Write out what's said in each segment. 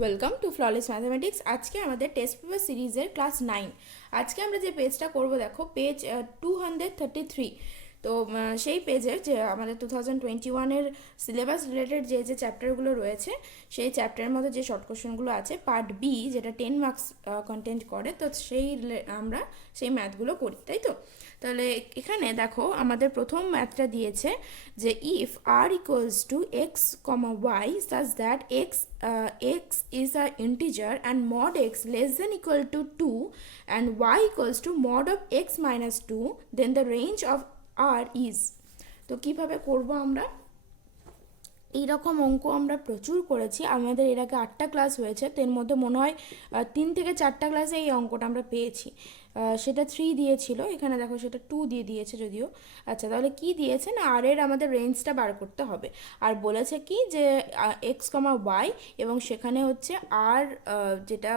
Welcome to flawless mathematics. আজকে আমাদের test paper সিরিজের ক্লাস 9। আজকে আমরা যে পেজটা করব দেখো পেজ 233। তো সেই পেজের যে আমাদের 2021-এর সিলেবাস রিলেটেড যে চ্যাপ্টারগুলো রয়েছে সেই চ্যাপ্টারের মধ্যে যে শর্ট কোশ্চেনগুলো আছে পার্ট বি, যেটা 10 মার্কস কন্টেন্ট করে, তো আমরা সেই ম্যাথগুলো করি, তাই তো। তাহলে এখানে দেখো আমাদের প্রথম ম্যাথটা দিয়েছে যে if r equals to x comma y such that x is a integer and mod x less than equal to 2 and y equals to mod of x minus 2, then the range of r is। তো কিভাবে করব আমরা? এইরকম অঙ্ক আমরা প্রচুর করেছি, আমাদের এর আগে 8টা ক্লাস হয়েছে, তো এর মধ্যে মনে হয় 3 থেকে 4টা ক্লাসে এই অঙ্কটা আমরা পেয়েছি। সেটা 3 দিয়েছিল, এখানে দেখো সেটা 2 দিয়ে দিয়েছে যদিও। আচ্ছা, তাহলে কি দিয়েছে না আর এর আমাদের রেঞ্জটা বার করতে হবে, আর বলেছে কি যে এক্স কমা ওয়াই, এবং সেখানে হচ্ছে আর যেটা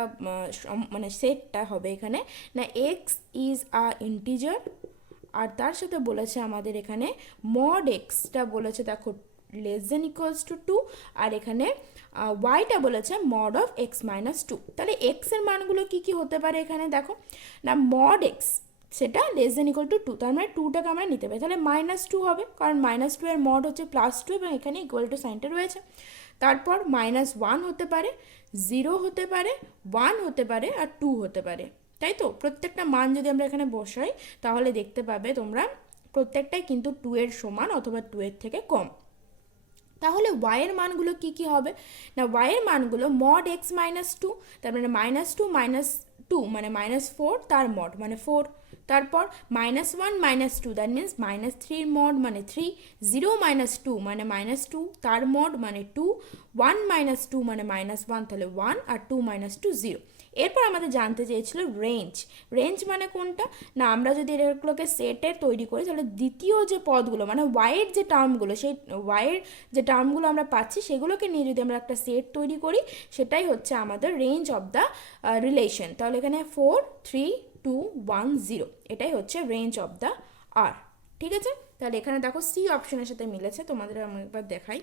মানে সেটটা হবে এখানে না এক্স ইজ আ ইন্টিজার, আর তার সাথে বলেছে আমাদের এখানে মড এক্সটা বলেছে দেখো লেস দেন ইকুয়ালস টু 2, আর এখানে ওয়াইটা বলেছে মড অফ এক্স মাইনাস 2। তাহলে এক্সের মানগুলো কি কি হতে পারে এখানে দেখো না, মড এক্স সেটা লেস দেন ইকুয়াল টু 2, তার মানে 2টাকে আমরা নিতে পারি, তাহলে মাইনাস 2 হবে, কারণ মাইনাস 2 এর মড হচ্ছে প্লাস 2 এবং এখানে ইকুয়াল টু সাইনটা রয়েছে। তারপর মাইনাস 1 হতে পারে, 0 হতে পারে, 1 হতে পারে, আর 2 হতে পারে, তাই তো। প্রত্যেকটা মান যদি আমরা এখানে বসাই তাহলে দেখতে পাবে তোমরা প্রত্যেকটাই কিন্তু 2 এর সমান অথবা 2 এর থেকে কম। তাহলে ওয়াইয়ের মানগুলো কি কি হবে না, ওয়াইয়ের মানগুলো মড এক্স মাইনাস 2, তার মানে মাইনাস 2 মানে মাইনাস 4, তার মড মানে 4। তারপর minus 1 minus 2 that means minus 3 mod মানে 3, 0 মাইনাস 2 মানে মাইনাস 2, তার মড মানে 2, 1 মাইনাস 2 মানে মাইনাস 1, তাহলে 1, আর 2 মাইনাস 2 0। এরপর আমাদের জানতে চেয়েছিল রেঞ্জ। রেঞ্জ মানে কোনটা না, আমরা যদি এগুলোকে সেটের তৈরি করি তাহলে দ্বিতীয় যে পদগুলো মানে ওয়াইয়ের যে টার্মগুলো, সেই ওয়াইয়ের যে টার্মগুলো আমরা পাচ্ছি সেগুলোকে নিয়ে যদি আমরা একটা সেট তৈরি করি সেটাই হচ্ছে আমাদের রেঞ্জ অফ দ্য রিলেশন। তাহলে এখানে 4 3 2 1 0 এটাই হচ্ছে রেঞ্জ অফ দ্য আর। ঠিক আছে, তাহলে এখানে দেখো সি অপশনের সাথে মিলেছে, তোমাদের আমি একবার দেখাই।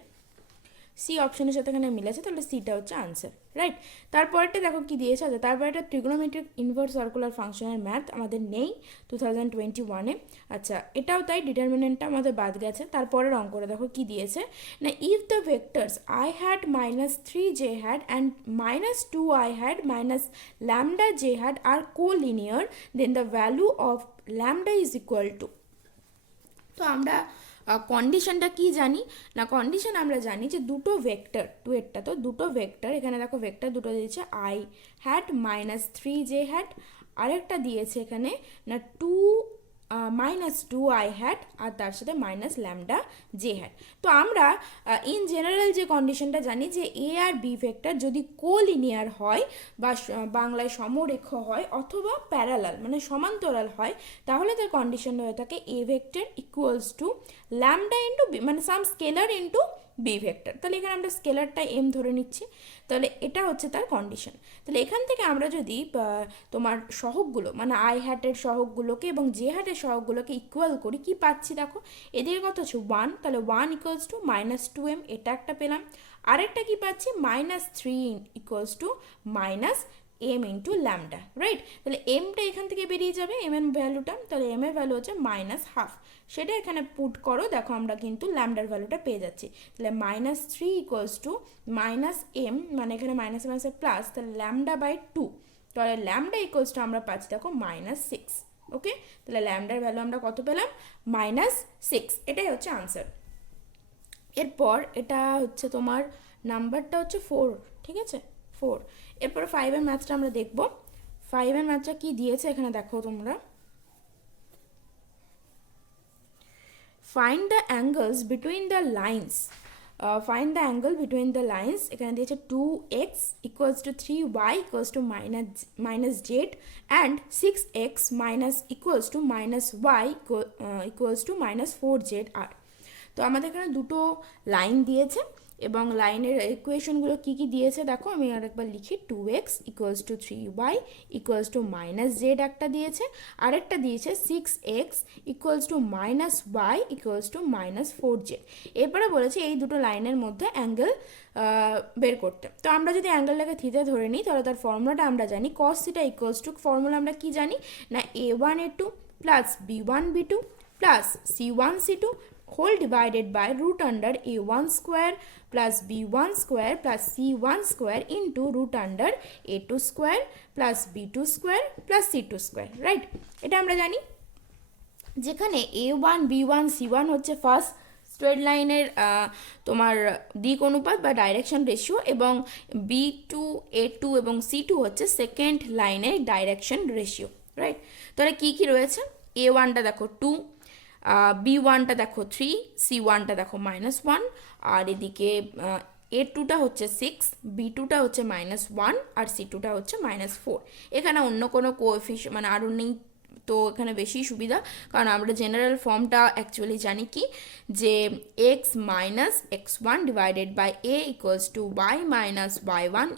সি অপশনের সাথে এখানে মিলেছে, তাহলে সিটা হচ্ছে আনসার, রাইট। তারপরটা দেখো কি দিয়েছে, আচ্ছা তারপরটা ট্রিগোনোমেট্রিক ইনভার্স সার্কুলার ফাংশনের ম্যাথ আমাদের নেই 2021-এ। আচ্ছা এটাও তাই, ডিটারমিনেন্টটা আমাদের বাদ গেছে। তারপরের অঙ্কটা দেখো কি দিয়েছে না, if the vectors i hat and 3 j hat and minus 2 i hat minus lambda j hat are collinear, then the value of lambda is equal to. তো আমরা কন্ডিশনটা কি জানি না, কন্ডিশন আমরা জানি যে দুটো ভেক্টর, টুয়েরটা তো দুটো ভেক্টর, এখানে দেখো ভেক্টর দুটো দিয়েছে I hat and 3 j had, আরেকটা দিয়েছে এখানে না মাইনাস 2 আই হ্যাড, আর তার সাথে মাইনাস ল্যামডা জে হ্যাড। তো আমরা ইন জেনারেল যে কন্ডিশনটা জানি যে এ আর বি ভেক্টর যদি কোলিনিয়ার হয় বা বাংলায় সমরেখ হয় অথবা প্যারালাল মানে সমান্তরাল হয়, তাহলে তার কন্ডিশন হয়ে থাকে a vector equals to lambda into b, মানে some scalar into b vector. তাহলে এখানে আমরা স্কেলারটা এম ধরে নিচ্ছি, তাহলে এটা হচ্ছে তার কন্ডিশন। তাহলে এখান থেকে আমরা যদি তোমার সহগগুলো মানে আই হ্যাটের সহগগুলোকে এবং জে হ্যাটের সহগগুলোকে ইকুয়াল করি, কি পাচ্ছি দেখো, এদিকে কত হচ্ছে 1, তাহলে 1 ইকুয়ালস টু মাইনাস 2m, এটা একটা পেলাম। আরেকটা কি পাচ্ছি minus 3 equals to minus m into lambda, right. তাহলে এমটা এখান থেকে বেরিয়ে যাবে, এম এর ভ্যালুটা, তাহলে এম এর ভ্যালু হচ্ছে মাইনাস হাফ, সেটা এখানে পুট করো, দেখো আমরা কিন্তু ল্যামডার ভ্যালুটা পেয়ে যাচ্ছি। তাহলে minus 3 equals to minus m, মানে এখানে মাইনাস মাইনাসে প্লাস, তাহলে ল্যামডা বাই 2, তাহলে ল্যামডা ইকুয়ালস টু আমরা পাচ্ছি দেখো মাইনাস 6। ওকে, তাহলে ল্যামডার ভ্যালু আমরা কত পেলাম মাইনাস 6, এটাই হচ্ছে আনসার। এরপর এটা হচ্ছে তোমার নাম্বারটা হচ্ছে 4, ঠিক আছে 4। এরপর 5-এর ম্যাথটা আমরা দেখব। 5-এর ম্যাথটা কি দিয়েছে এখানে দেখো তোমরা, find the angles between the lines, find the angle between the lines. এখানে দিয়েছে 2x equals to 3y equals to minus Z and 6x minus equals to minus Y equals to minus 4 Z আর। তো আমাদের এখানে দুটো line দিয়েছে, এবং লাইনের ইকুয়েশনগুলো কী কী দিয়েছে দেখো, আমি আরেকবার লিখি। 2x equals to 3y equals to minus z একটা দিয়েছে, আরেকটা দিয়েছে 6x equals to minus Y equals to minus 4z। এরপরে বলেছে এই দুটো লাইনের মধ্যে অ্যাঙ্গেল বের করতে। তো আমরা যদি অ্যাঙ্গেলটাকে থিটা ধরে নিই তাহলে তার ফর্মুলাটা আমরা জানি। cos theta equals two, formula আমরা কি জানি না, a1 a2 plus b1 b2 plus c1 c2 whole divided by root under a1 square plus b1 square plus c1 square into root under a2 square plus b2 square plus c2 square, right? এটা আমরা জানি। যেখানে a1 b1 c1 হচ্ছে first straight লাইনের তোমার দিক অনুপাত বা ডাইরেকশন রেশিও, এবং b2 a2 এবং c2 হচ্ছে সেকেন্ড লাইনের ডাইরেকশন রেশিও, রাইট? তাহলে কী কী রয়েছে, a1টা দেখো 2, b1টা দেখো 3, c1টা দেখো -1, আর এদিকে a2টা হচ্ছে 6, b2টা হচ্ছে -1 আর c2টা হচ্ছে -4। এখানে অন্য কোনো কোএফিশিয়েন্ট মানে আরও নেই, তো এখানে বেশি সুবিধা, কারণ আমরা জেনারেল ফর্মটা অ্যাকচুয়ালি জানি কি, যে x minus x1 divided by a equals to y minus y1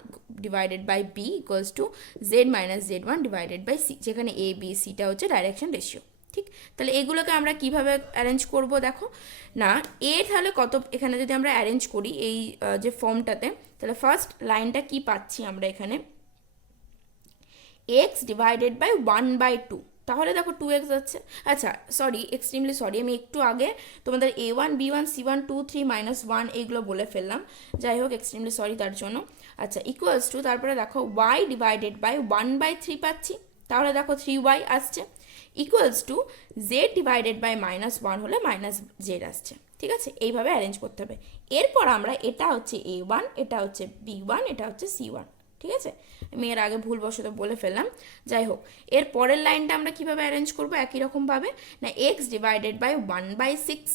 divided by b equals to z minus z1 divided by c, যেখানে a b cটা হচ্ছে ডাইরেকশন রেশিও। ঠিক, তাহলে এগুলোকে আমরা কিভাবে অ্যারেঞ্জ করব দেখো না, এ তাহলে কত, এখানে যদি আমরা অ্যারেঞ্জ করি এই যে ফর্মটাতে, তাহলে ফার্স্ট লাইনটা কি পাচ্ছি আমরা এখানে, x ডিভাইডেড বাই 1/2, তাহলে দেখো 2x যাচ্ছে। আচ্ছা সরি, এক্সট্রিমলি সরি, আমি একটু আগে তোমাদের a1 b1 c1 2 3 -1 এইগুলো বলে ফেললাম, যাই হোক এক্সট্রিমলি সরি তার জন্য। আচ্ছা ইকুয়ালস টু, তারপরে দেখো y ডিভাইডেড বাই 1/3 পাচ্ছি, তাহলে দেখো 3y আসছে, equals to z divided by -1 হলে -z আসছে। ঠিক আছে, এইভাবে অ্যারেঞ্জ করতে হবে। এরপর আমরা, এটা হচ্ছে a1, এটা হচ্ছে b1, এটা হচ্ছে c1। ঠিক আছে, আমি এর আগে ভুলবশত বলে ফেললাম, যাই হোক। এর পরের লাইনটা আমরা কিভাবে অ্যারেঞ্জ করবো, একই রকমভাবে না, x ডিভাইডেড বাই 1/6,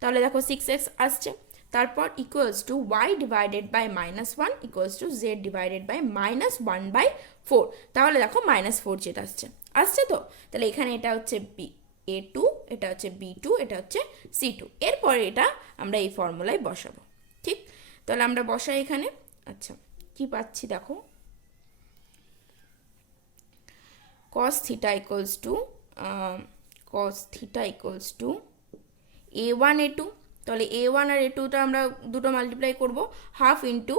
তাহলে দেখো 6x আসছে, তারপর equals to y divided by -1 equals to z divided by -1/4, তাহলে দেখো -4z আসছে, আসছে তো। তাহলে এখানে এটা হচ্ছে a2, এটা হচ্ছে b2, এটা হচ্ছে c2। এরপরে এটা আমরা এই ফর্মুলায় বসাবো। ঠিক, তাহলে আমরা বসাই এখানে। আচ্ছা কি পাচ্ছি দেখো, cos theta equals to a1 a2, তাহলে a1 আর a2টা আমরা দুটো মাল্টিপ্লাই করব, হাফ ইন্টু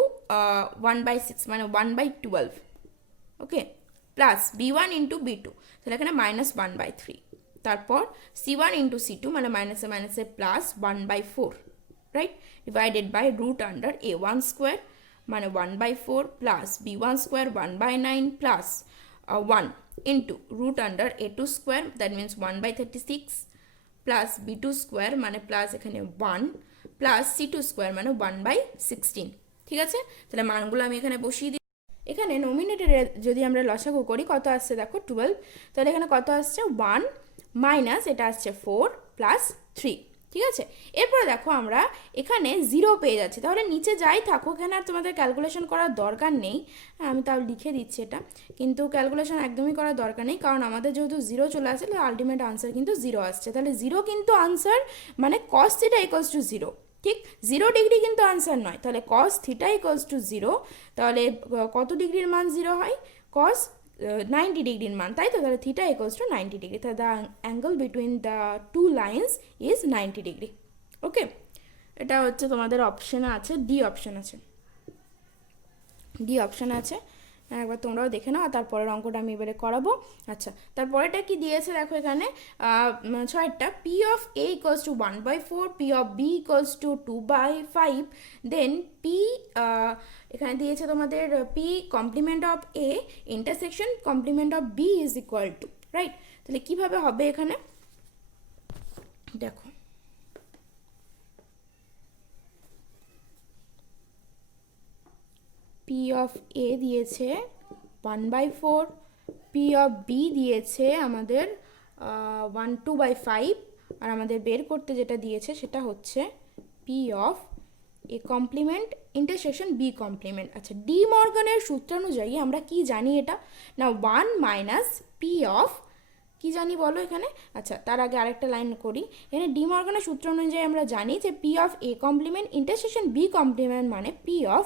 1/6 মানে 1/12, ওকে, প্লাস b1 ইন্টু b2, তাহলে এখানে -1/3, তারপর c1 ইন্টু c2 মানে মাইনাসে মাইনাসে plus 1/4, right, divided by root under a1 square মানে 1/4 plus b1 square 1/9 plus 1 into root under a2 square, that means 1/36 plus b2 square মানে plus এখানে 1 প্লাস c2 স্কোয়ার মানে 1/16। ঠিক আছে, তাহলে মানগুলো আমি এখানে বসিয়ে দিই। এখানে নমিনেটরে যদি আমরা লসাগু করি কত আসছে দেখো 12, তাহলে এখানে কত আসছে 1 মাইনাস এটা আসছে 4 প্লাস 3। ঠিক আছে, এরপরে দেখো আমরা এখানে 0 পেয়ে যাচ্ছি, তাহলে নিচে যাই থাকুক এখানে আর তোমাদের ক্যালকুলেশন করার দরকার নেই। আমি তাও লিখে দিচ্ছি এটা, কিন্তু ক্যালকুলেশন একদমই করার দরকার নেই, কারণ আমাদের যেহেতু 0 চলে আসছে তাহলে আলটিমেট আনসার কিন্তু 0 আসছে, তাহলে 0 কিন্তু আনসার, মানে cos থিটা ইকুয়ালস টু 0। ঠিক, 0 ডিগ্রি কিন্তু আনসার নয়, তাহলে cos থিটা ইকুয়ালস টু 0, তাহলে কত ডিগ্রির মান 0 হয়, cos 90 ডিগ্রির মান, তাই তো, তাহলে থিটা ইকুয়ালস টু 90 ডিগ্রি, তাহলে the angle between the two lines is 90 degree. Okay, এটা হচ্ছে তোমাদের অপশানে আছে, ডি অপশান আছে, ডি অপশান আছে, একবার তোমরাও দেখে নাও, তারপরের অঙ্কটা আমি এবারে করাবো। আচ্ছা, তারপরেটা কি দিয়েছে দেখো এখানে 6টা, P of A equals to 1/4, P of B equals to 2/5, then P এখানে দিয়েছে তোমাদের P complement of A intersection complement of B is equal to, right? তাহলে কিভাবে হবে এখানে দেখো, পি অফ এ দিয়েছে 1/4, পি অফ বি দিয়েছে আমাদের 1/2/5, আর আমাদের বের করতে যেটা দিয়েছে সেটা হচ্ছে P of A complement intersection B complement. আচ্ছা, ডি মর্গানের সূত্রানুযায়ী আমরা কি জানি এটা না, 1 মাইনাস পি অফ কি জানি বলো এখানে? আচ্ছা, তার আগে আরেকটা লাইন করি। এখানে ডি মর্গানের সূত্র অনুযায়ী আমরা জানি যে P of A complement intersection B complement মানে P of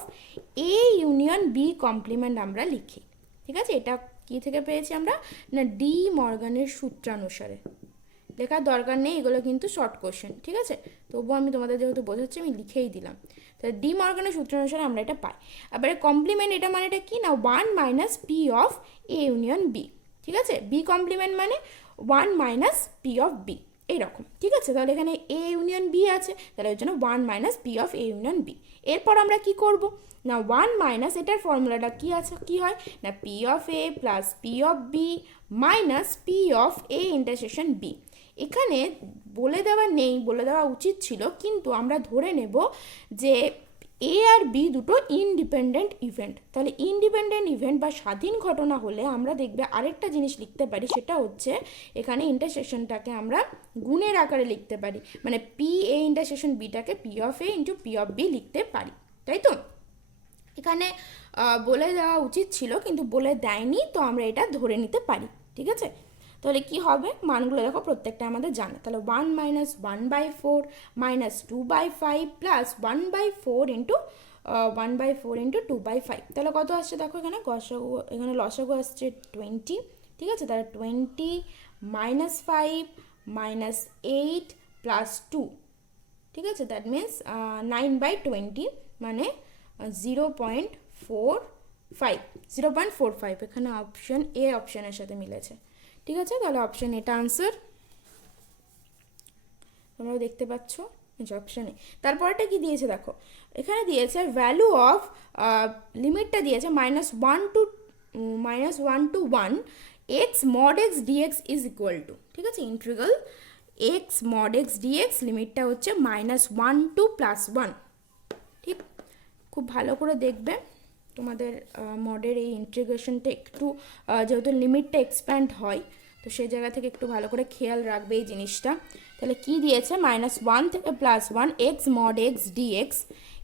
A union B complement আমরা লিখি। ঠিক আছে, এটা কি থেকে পেয়েছি আমরা? না ডি মর্গানের সূত্রানুসারে। লেখার দরকার নেই, এগুলো কিন্তু শর্ট কোশ্চেন। ঠিক আছে, তবুও আমি তোমাদের যেহেতু বোঝাচ্ছি আমি লিখেই দিলাম। তাহলে ডি মর্গানের সূত্র অনুসারে আমরা এটা পাই। এবারে কমপ্লিমেন্ট, এটা মানে এটা কি না 1 minus P of A union B. ঠিক আছে, বি কমপ্লিমেন্ট মানে 1 মাইনাস পি অফ বি, এইরকম। ঠিক আছে, তাহলে এখানে এ ইউনিয়ন বি আছে, তাহলে ওই জন্য 1 minus P of A union B. এরপর আমরা কি করব না 1 মাইনাস, এটার ফর্মুলাটা কি আছে, কি হয় না P of A plus P of B minus P of A intersection B. এখানে বলে দেওয়া নেই, বলে দেওয়া উচিত ছিল, কিন্তু আমরা ধরে নেব যে এ আর বি দুটো ইনডিপেন্ডেন্ট ইভেন্ট। তাহলে ইনডিপেন্ডেন্ট ইভেন্ট বা স্বাধীন ঘটনা হলে আমরা দেখবে আরেকটা জিনিস লিখতে পারি, সেটা হচ্ছে এখানে ইন্টারসেকশনটাকে আমরা গুণের আকারে লিখতে পারি, মানে পি এ ইন্টারসেকশন বিটাকে P of A into P of B লিখতে পারি, তাই তো? এখানে বলে দেওয়া উচিত ছিল কিন্তু বলে দেয়নি, তো আমরা এটা ধরে নিতে পারি। ঠিক আছে, তাহলে কি হবে মানগুলো দেখো প্রত্যেকটা আমাদের জানা। তাহলে 1 minus 1/4 minus 2/5 plus 1/4 into 1/4 into 2/5। তাহলে কত আসছে দেখো, এখানে গসাগু, এখানে লসাগু আসছে 20। ঠিক আছে, তাহলে 20 মাইনাস 5 মাইনাস 8 প্লাস 2। ঠিক আছে, দ্যাট মিনস 9/20 মানে 0.45। এখানে অপশন এ অপশনের সাথে মিলেছে। ঠিক আছে, তাহলে অপশন এটা আনসার, তোমরাও দেখতে পাচ্ছ অপশন এ। তারপরটা কি দিয়েছে দেখো, এখানে দিয়েছে ভ্যালু অফ, লিমিটটা দিয়েছে -1 to 1 x mod x dx is equal two. ঠিক আছে, integral x mod x dx লিমিটটা হচ্ছে -1 to +1। ঠিক, খুব ভালো করে দেখবে তোমাদের মডের এই ইন্টিগ্রেশনটা একটু, যেহেতু লিমিটটা এক্সপ্যান্ড হয়, তো সেই জায়গা থেকে একটু ভালো করে খেয়াল রাখবে এই জিনিসটা। তাহলে কি দিয়েছে -1 থেকে +1 এক্স মড এক্স ডিএক্স।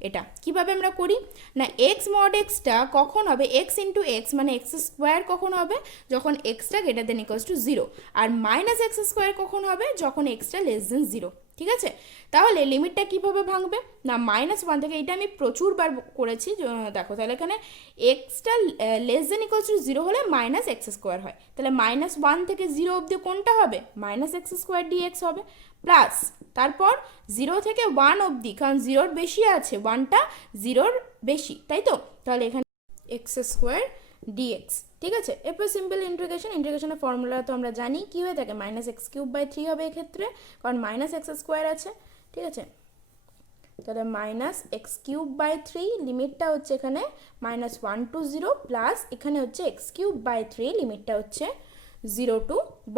এটা কিভাবে আমরা করি না এক্স মড এক্সটা কখন হবে, এক্স ইন্টু এক্স মানে এক্স স্কোয়ার কখন হবে, যখন এক্সটা গ্রেটার দেন ইকুয়ালস টু 0, আর মাইনাস এক্স স্কোয়ার কখন হবে, যখন এক্সটা লেস দেন 0। ঠিক আছে, তাহলে লিমিটটা কিভাবে ভাঙবে না -1 থেকে, এটা আমি প্রচুরবার করেছি দেখো। তাহলে এখানে extra less than equals to 0 হলে মাইনাস এক্স স্কোয়ার হয়, তাহলে -1 থেকে 0 অবধি কোনটা হবে, মাইনাস এক্স স্কোয়ার ডিএক্স হবে, প্লাস তারপর 0 থেকে 1 অবধি, কারণ 0র বেশি আছে, 1টা 0র বেশি, তাই তো? তাহলে এখানে এক্স স্কোয়ার ডিএক্স। ঠিক আছে, এরপর সিম্পল ইন্টিগ্রেশনের ফর্মুলা তো আমরা জানি কি হয়ে থাকে, -x³/3 হবে এক্ষেত্রে, কারণ মাইনাস এক্স স্কোয়ার আছে। ঠিক আছে, তাহলে -x³/3 লিমিটটা হচ্ছে এখানে -1 to 0 প্লাস এখানে হচ্ছে x³/3 লিমিটটা হচ্ছে 0 to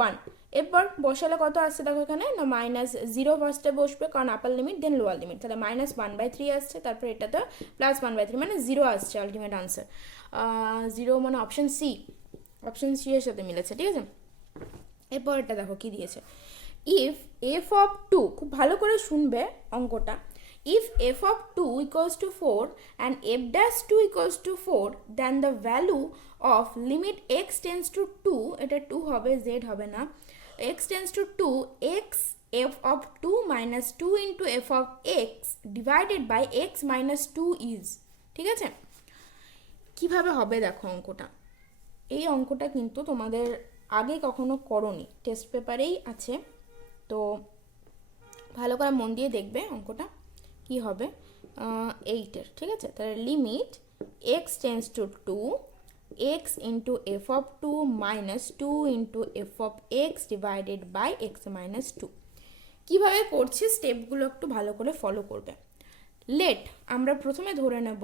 1। এরপর বসালে কত আসছে দেখো, এখানে না -0 ফার্স্টে বসবে কারণ আপার লিমিট দেন লোয়ার লিমিট, তাহলে -1/3 আসছে, তারপর এটাতে +1/3 মানে 0 আসছে আলটিমেট আনসার। 0 মানে অপশন সি এর সাথে মিলেছে। ঠিক আছে, এরপর এটা দেখো কি দিয়েছে, ইফ f(2), খুব ভালো করে শুনবে অঙ্কটা, if f(2) equals to 4 and f'(2) equals to 4 then the value of limit x tends to 2, এটা 2 হবে, z হবে না, x tends to 2 x f(2) minus 2 into f of x divided by x minus 2 is। ঠিক আছে, কিভাবে হবে দেখো অঙ্কটা, এই অঙ্কটা কিন্তু তোমাদের আগে কখনো করোনি, টেস্ট পেপারেই আছে, তো ভালো করে মন দিয়ে দেখবে অঙ্কটা কি হবে 8-এর। ঠিক আছে, তাহলে limit x tends to 2 x into f(2) minus 2 into f of x divided by x minus 2। কীভাবে করছি স্টেপগুলো একটু ভালো করে ফলো করবে। লেট আমরা প্রথমে ধরে নেব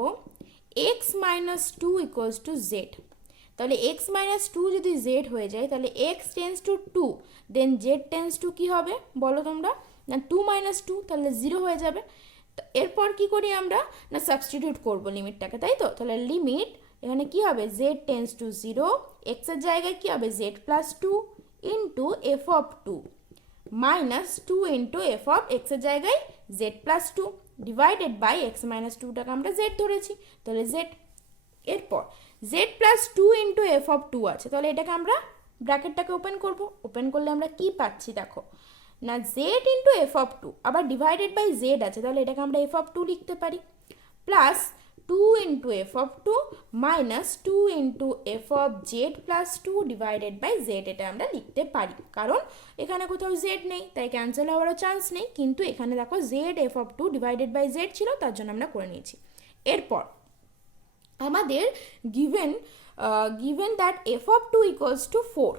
x minus 2 equals to Z. তাহলে x মাইনাস 2 যদি z হয়ে যায়, তাহলে x tends to 2 then z tends to কী হবে বলো তোমরা, না 2 মাইনাস 2, তাহলে 0 হয়ে যাবে। এরপর কি করি আমরা না সাবস্টিটিউট করব লিমিটটাকে, তাই তো? তাহলে লিমিট এখানে কি হবে, z টেন্স টু 0, x এর জায়গায় কি হবে z plus 2 into F of 2 minus 2 into F of x এর জায়গায় z plus 2 divided by x minus 2টাকে আমরা z ধরেছি, তাহলে z। এরপর z plus 2 into F of 2 আছে, তাহলে এটাকে আমরা ব্র্যাকেটটাকে ওপেন করব, ওপেন করলে আমরা কি পাচ্ছি দেখো না, z into F of two, আবার ডিভাইডেড বাই জেড আছে, তাহলে এটাকে আমরা এফ অফ টু লিখতে পারি, plus 2 into F of two minus 2 into F of z plus 2 divided by z, এটা আমরা লিখতে পারি, কারণ এখানে কোথাও জেড নেই তাই ক্যান্সেল হওয়ারও চান্স নেই, কিন্তু এখানে দেখো z f of two divided by z ছিল, তার জন্য আমরা করে নিয়েছি। এরপর আমাদের given that f of two equals to 4,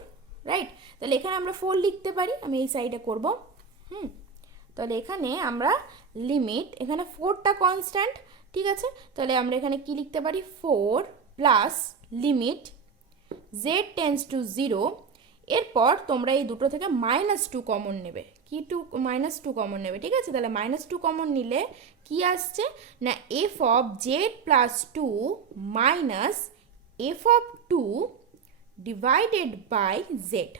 right, তাহলে এখানে আমরা 4 লিখতে পারি, আমি এই সাইডে করব। তাহলে এখানে আমরা লিমিট, এখানে 4টা কনস্ট্যান্ট, ঠিক আছে, তাহলে আমরা এখানে কি লিখতে পারি, 4 plus limit z tends to 0, এরপর তোমরা এই দুটো থেকে -2 কমন নেবে, কি -2 কমন নেবে, ঠিক আছে, তাহলে -2 কমন নিলে কি আসছে না, f of z plus 2 minus f of 2 divided by z.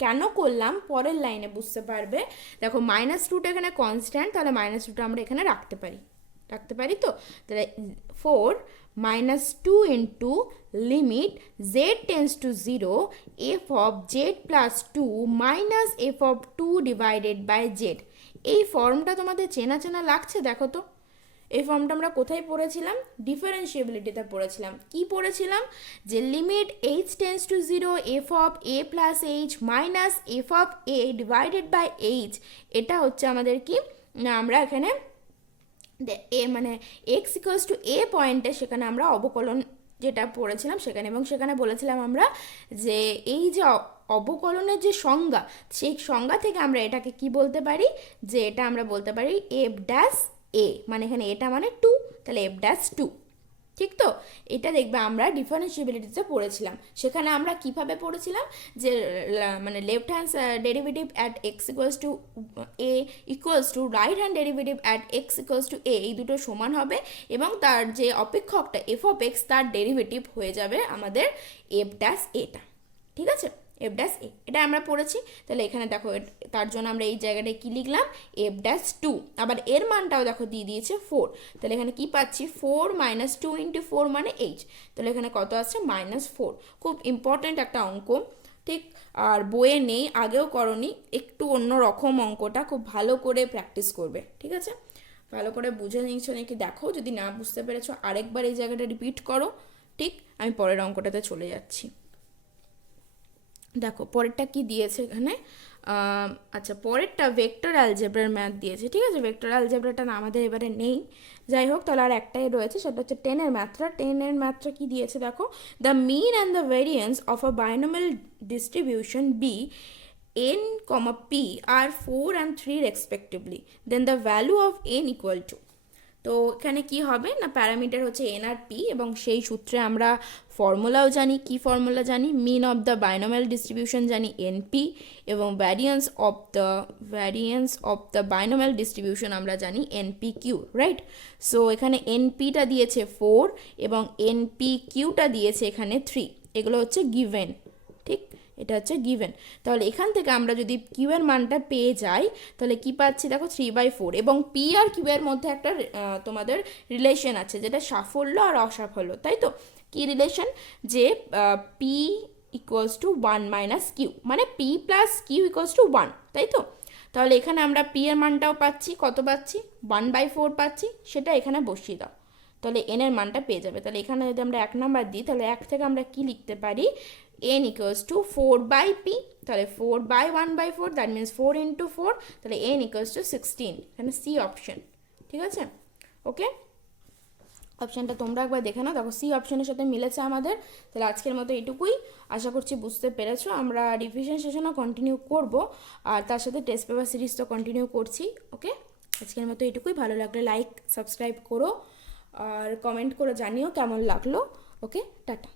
কেন করলাম পরের লাইনে বুঝতে পারবে, দেখো -2টা এখানে কনস্ট্যান্ট, তাহলে -2টা আমরা এখানে রাখতে পারি তো, তাহলে 4 minus 2 into limit z tends to 0 f of z plus 2 minus f of 2 divided by z. এই ফর্মটা তোমাদের চেনা চেনা লাগছে, দেখো তো এই ফর্মটা আমরা কোথায় পড়েছিলাম, ডিফারেন্সিয়েবিলিটিতে পড়েছিলাম। কি পড়েছিলাম, যে limit h tends to 0 f of A plus h minus f of a divided by h, এটা হচ্ছে আমাদের কি না, আমরা এখানে এ মানে এক্স ইকুয়ালস টু এ পয়েন্টে সেখানে আমরা অবকলন যেটা পড়েছিলাম সেখানে, এবং সেখানে বলেছিলাম আমরা যে এই যে অবকলনের যে সংজ্ঞা, সেই সংজ্ঞা থেকে আমরা এটাকে কি বলতে পারি, যে এটা আমরা বলতে পারি এফ ড্যাশ এ, মানে এখানে এটা মানে 2, তাহলে এফ ড্যাশ 2, ঠিক তো। এটা দেখবে আমরা ডিফারেন্সিয়েবিলিটিতে পড়েছিলাম, সেখানে আমরা কিভাবে পড়েছিলাম, যে মানে left hand derivative at X equals to A equals to right hand derivative at X equals to A, এই দুটো সমান হবে, এবং তার যে অপেক্ষকটা এফ অফ এক্স তার ডেরিভেটিভ হয়ে যাবে আমাদের এফ ড্যাশ এটা, ঠিক আছে, এফ ড্যাশ এ, এটা আমরা পড়েছি। তাহলে এখানে দেখো তার জন্য আমরা এই জায়গাটায় কি লিখলাম, এফ ড্যাশ 2, আবার এর মানটাও দেখো দিয়ে দিয়েছে 4, তাহলে এখানে কি পাচ্ছি 4 মাইনাস 2 ইন্টু 4 মানে 8, তাহলে এখানে কত আসছে -4। খুব ইম্পর্ট্যান্ট একটা অঙ্ক, ঠিক, আর বইয়ে নেই, আগেও করনি, একটু অন্য রকম অঙ্কটা, খুব ভালো করে প্র্যাকটিস করবে, ঠিক আছে, ভালো করে বুঝে নিচ্ছো নাকি দেখো, যদি না বুঝতে পেরেছো আরেকবার এই জায়গাটা রিপিট করো, ঠিক, আমি পরের অঙ্কটাতে চলে যাচ্ছি। দেখো পরেরটা কি দিয়েছে এখানে, আচ্ছা পরেরটা ভেক্টর অ্যালজেব্রার ম্যাথ দিয়েছে, ঠিক আছে, ভেক্টর অ্যালজেব্রাটা না আমাদের এবারে নেই, যাই হোক, তাহলে আর একটাই রয়েছে, সেটা হচ্ছে 10-এর ম্যাথটা। 10-এর ম্যাথটা কি দিয়েছে দেখো, the mean and the variance of a binomial distribution B n, p are 4 and 3 respectively, then the value of n equal to, তো এখানে কি হবে না, প্যারামিটার হচ্ছে এন আর পি, এবং সেই সূত্রে আমরা ফর্মুলাও জানি, কি ফর্মুলা জানি, মিন অফ দ্য বাইনোমিয়াল ডিস্ট্রিবিউশন জানি এনপি, এবং variance of the binomial distribution আমরা জানি এনপি কিউ, রাইট। সো এখানে এনপিটা দিয়েছে 4 এবং এনপি কিউটা দিয়েছে এখানে 3, এগুলো হচ্ছে গিভেন, ঠিক, এটা হচ্ছে গিভেন। তাহলে এখান থেকে আমরা যদি কিউ এর মানটা পেয়ে যাই, তাহলে কি পাচ্ছি দেখো 3/4, এবং পি আর কিউ এর মধ্যে একটা তোমাদের রিলেশন আছে, যেটা সাফল্য আর অসাফল্য, তাই তো। কি রিলেশন, যে P equals to 1 minus Q, মানে P plus Q equals to 1, তাই তো। তাহলে এখানে আমরা পি এর মানটাও পাচ্ছি, কত পাচ্ছি 1/4 পাচ্ছি, সেটা এখানে বসিয়ে দাও, তাহলে এন এর মানটা পেয়ে যাবে। তাহলে এখানে যদি আমরা 1 নাম্বার দিই, তাহলে 1 থেকে আমরা কি লিখতে পারি, n equals to 4/p, তাহলে 4/1/4, দ্যাট মিনস 4 ইন্টু 4, তাহলে n equals to 16, এখানে সি অপশন, ঠিক আছে, ওকে। অপশানটা তোমরা একবার দেখে নাও, দেখো সি অপশনের সাথে মিলেছে আমাদের। তাহলে আজকের মতো এটুকুই, আশা করছি বুঝতে পেরেছো। আমরা রিভিশন সেশনও কন্টিনিউ করব, আর তার সাথে টেস্ট পেপার সিরিজ তো কন্টিনিউ করছি, ওকে। আজকের মতো এটুকুই, ভালো লাগলে লাইক সাবস্ক্রাইব করো, আর কমেন্ট করে জানিও কেমন লাগলো, ওকে, টাটা।